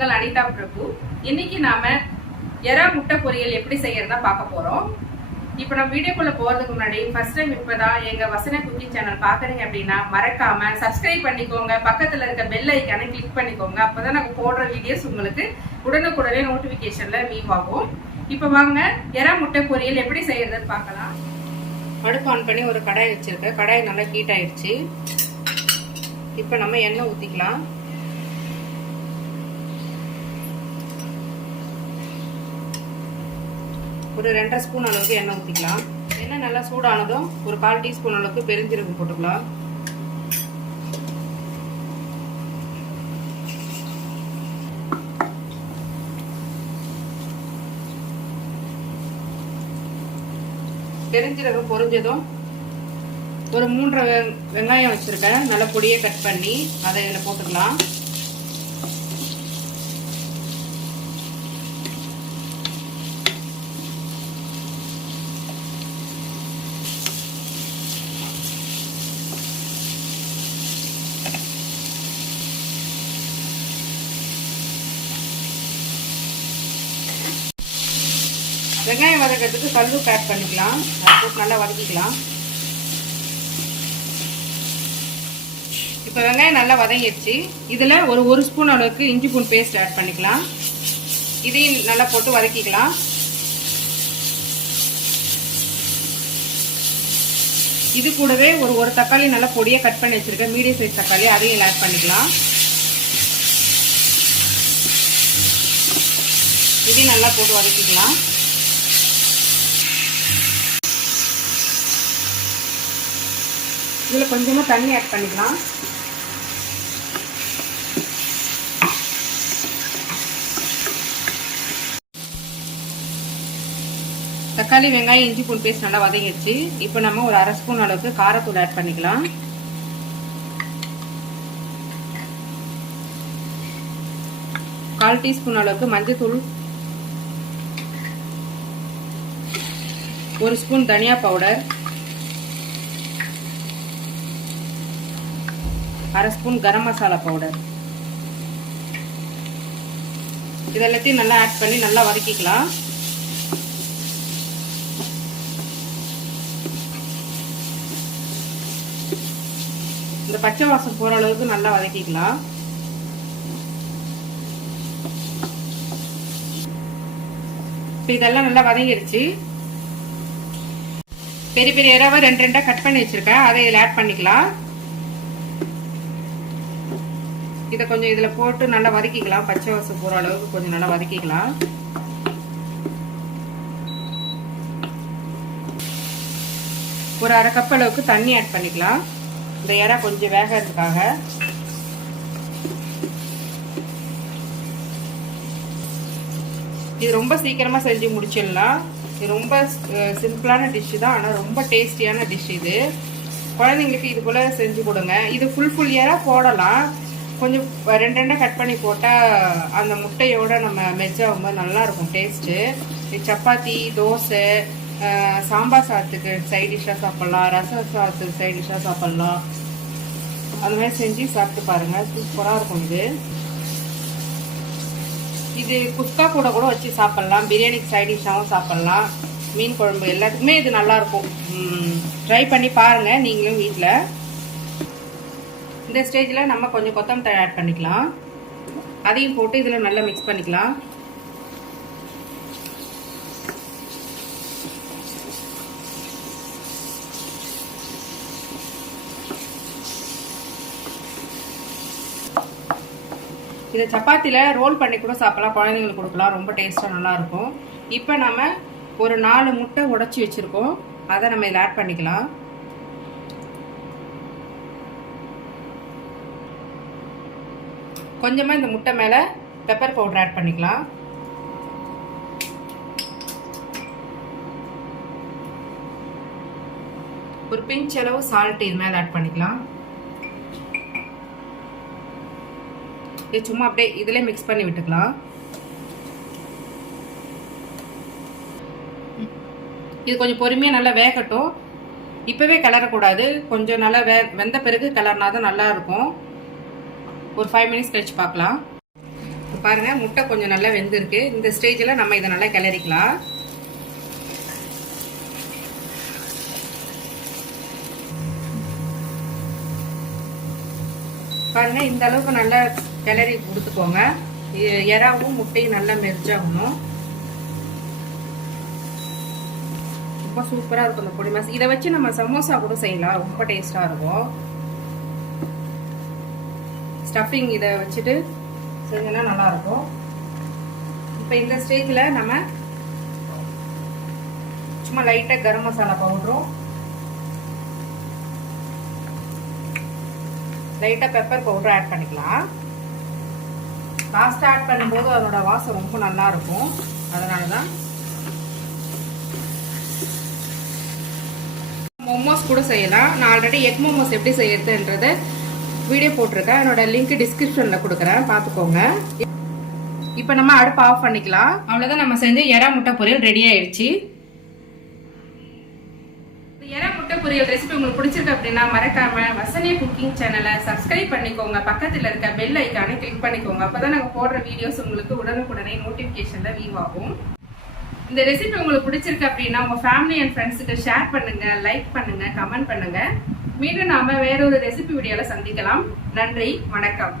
உங்கள் அனிதா பிரபு. இன்னைக்கு நாம எறா முட்டை பொரியல் எப்படி செய்யறதா பார்க்க போறோம். இப்போ நம்ம வீடியோக்குள்ள போறதுக்கு முன்னாடி ஃபர்ஸ்ட் டைம் இப்பதான் எங்க வசன குக்கிங் சேனல் பாக்குறீங்க அப்படின்னா மறக்காம சப்ஸ்கிரைப் பண்ணிக்கோங்க, பக்கத்துல இருக்க பெல் ஐக்கானை கிளிக் பண்ணிக்கோங்க. அப்பதான் நாங்க போடுற வீடியோஸ் உங்களுக்கு உடனுக்குடனே நோட்டிபிகேஷன்ல லீவ் ஆகும். இப்போ வாங்க எறா முட்டை பொரியல் எப்படி செய்யறதுன்னு பார்க்கலாம். அடுப்பு ஆன் பண்ணி ஒரு கடாய் வச்சிருக்கேன். கடாய் நல்லா ஹீட் ஆயிடுச்சு. இப்போ நம்ம எண்ணெய் ஊத்திக்கலாம். ஒரு 2.5 ஸ்பூன் அளவுக்கு எண்ணெய் ஊத்திக்கலாம். எண்ணெய் நல்லா சூடானதும் ஒரு 1/4 டீஸ்பூன் அளவுக்கு பெருஞ்சீரகம் போட்டுக்கலாம். பெருஞ்சீரகம் பொரிஞ்சதும் ஒரு 3 வெங்காயம் வச்சிருக்கேன், நல்ல பொடியை கட் பண்ணி அதை இதில் போட்டுக்கலாம். வெங்காயம் வதக்கிறதுக்கு கல்லுப்பு ஆட் பண்ணிக்கலாம். அதை போட்டு நல்லா வதக்கிக்கலாம். இப்போ வெங்காயம் நல்லா வதங்கிடுச்சு. இதில் ஒரு ஸ்பூன் அளவுக்கு இஞ்சி பூண்டு பேஸ்ட் ஆட் பண்ணிக்கலாம். இதையும் நல்லா போட்டு வதக்கிக்கலாம். இது கூடவே ஒரு தக்காளி நல்லா பொடியாக கட் பண்ணி வச்சிருக்கேன், மீடியம் சைஸ் தக்காளி, அதையும் ஆட் பண்ணிக்கலாம். இதையும் நல்லா போட்டு வதக்கிக்கலாம். இதில் கொஞ்சமாக தண்ணி ஆட் பண்ணிக்கலாம். தக்காளி வெங்காயம் இஞ்சி பூண்டு பேஸ்ட் நல்லா வதங்கிடுச்சு. இப்போ நம்ம ஒரு 1/2 ஸ்பூன் அளவுக்கு காரத்தூள் ஆட் பண்ணிக்கலாம். கால் டீஸ்பூன் அளவுக்கு மஞ்சள்தூள், 1 ஸ்பூன் தனியா powder, 1/2 spoon garam masala powder, இதெல்லாத்தையும் நல்லா ஆட் பண்ணி நல்லா வதக்கிக்கலாம். இந்த பச்சை வாசம் போற அளவுக்கு நல்லா வதக்கிக்கலாம். இதெல்லாம் நல்லா வதங்கிடுச்சு. பெரிய பெரிய இறாவை 2 கட் பண்ணி வச்சிருக்கேன், அதை இதில் ஆட் பண்ணிக்கலாம். இதை கொஞ்சம் இதில் போட்டு நல்லா வதக்கிக்கலாம். பச்சை வாசம் போற அளவுக்கு கொஞ்சம் நல்லா வதக்கிக்கலாம். ஒரு 1/2 கப் அளவுக்கு தண்ணி ஆட் பண்ணிக்கலாம், இந்த இறா கொஞ்சம் வேகிறதுக்காக. இது ரொம்ப சீக்கிரமா செஞ்சு முடிச்சிடலாம். இது ரொம்ப சிம்பிளான டிஷ் தான், ஆனால் ரொம்ப டேஸ்டியான டிஷ். இது குழந்தைங்களுக்கு இது போல செஞ்சு கொடுங்க. இது ஃபுல் இயரா போடலாம். கொஞ்சம் 2 கட் பண்ணி போட்டால் அந்த முட்டையோட நம்ம மெஜ்ஜாகும்போது நல்லா இருக்கும் டேஸ்ட்டு. இது சப்பாத்தி, தோசை, சாம்பார் சாதத்துக்கு சைட் டிஷ்ஷாக சாப்பிட்லாம், ரசம் சாதத்துக்கு சைட் டிஷ்ஷாக சாப்பிட்லாம். அந்த மாதிரி செஞ்சு சாப்பிட்டு பாருங்கள், சூப்பராக இருக்கும். இது குஸ்கா கூட வச்சு சாப்பிட்லாம், பிரியாணிக்கு சைட் டிஷ்ஷாகவும் சாப்பிட்லாம், மீன் குழம்பு எல்லாத்துக்குமே இது நல்லாயிருக்கும். ட்ரை பண்ணி பாருங்கள் நீங்களும் வீட்டில். இந்த ஸ்டேஜில் நம்ம கொஞ்சம் கொத்தமல்லி தழை ஆட் பண்ணிக்கலாம். அதையும் போட்டு இதில் நல்லா மிக்ஸ் பண்ணிக்கலாம். இதை சப்பாத்தியில் ரோல் பண்ணி கூட சாப்பிடலாம், குழந்தைங்களுக்கு கொடுக்கலாம், ரொம்ப டேஸ்ட்டாக நல்லாயிருக்கும். இப்போ நம்ம ஒரு 4 முட்டை உடைச்சி வச்சுருக்கோம், அதை நம்ம இதில் ஆட் பண்ணிக்கலாம். கொஞ்சமாக இந்த முட்டை மேலே பெப்பர் பவுடர் ஆட் பண்ணிக்கலாம். ஒரு பிஞ்ச் அளவு சால்ட் இது மேலே ஆட் பண்ணிக்கலாம். இது சும்மா அப்படியே இதில் மிக்ஸ் பண்ணி விட்டுக்கலாம். இது கொஞ்சம் பொறுமையாக நல்லா வேகட்டும். இப்போவே கிளறக்கூடாது, கொஞ்சம் நல்லா வெந்த பிறகு கிளறினா தான் நல்லா இருக்கும். ஒரு 5 மினிட்ஸ் கழிச்சு பார்க்கலாம். பாருங்க முட்டை கொஞ்சம் நல்லா வெந்திருக்கு. இந்த ஸ்டேஜில் நம்ம இதை நல்லா கிளறிக்கலாம். பாருங்க இந்த அளவுக்கு நல்லா கிளறி கொடுத்துக்கோங்க. எறாவும் முட்டையும் நல்லா மெர்ஜாகணும். ரொம்ப சூப்பரா இருக்கும் இந்த பொடி மாஸ். இதை வச்சு நம்ம சமோசா கூட செய்யலாம், ரொம்ப டேஸ்டா இருக்கும். ஸ்டஃபிங் இதை வச்சுட்டு செஞ்சோன்னா நல்லா இருக்கும். இப்போ இந்த ஸ்டேஜ்ல நம்ம சும்மா லைட்டா கரம் மசாலா பவுடரும் லைட்டா பெப்பர் பவுடர் ஆட் பண்ணிக்கலாம். லாஸ்ட் ஆட் பண்ணும்போது அதோட வாசம் ரொம்ப நல்லா இருக்கும். அதனாலதான் மோமோஸ் கூட செய்யலாம். நான் ஆல்ரெடி எக் மோமோஸ் எப்படி செய்யறதுன்றத வீடியோ போட்டிருக்கேன். என்னோட லிங்க் டிஸ்கிரிப்ஷன்ல கொடுக்குறேன், பார்த்துக்கோங்க. இப்போ நம்ம அடுப்பு ஆஃப் பண்ணிக்கலாம். அவ்வளோதான், நம்ம செஞ்ச எறா முட்டை பொரியல் ரெடி ஆயிடுச்சு. எறா முட்டை பொரியல் ரெசிபி உங்களுக்கு பிடிச்சிருக்கு அப்படின்னா மறக்காம வசனியா குக்கிங் சேனலை சப்ஸ்கிரைப் பண்ணிக்கோங்க. பக்கத்தில் இருக்க பெல் ஐக்கானை கிளிக் பண்ணிக்கோங்க. அப்பதான் நாங்கள் போடுற வீடியோஸ் உங்களுக்கு உடனுக்குடனே நோட்டிபிகேஷன்ல வியூ ஆகும். இந்த ரெசிபி உங்களுக்கு பிடிச்சிருக்கு அப்படின்னா உங்க ஃபேமிலி அண்ட் ஃப்ரெண்ட்ஸுக்கு ஷேர் பண்ணுங்க, லைக் பண்ணுங்க, கமெண்ட் பண்ணுங்க. மீண்டும் நாம வேற ஒரு ரெசிபி வீடியோல சந்திக்கலாம். நன்றி, வணக்கம்.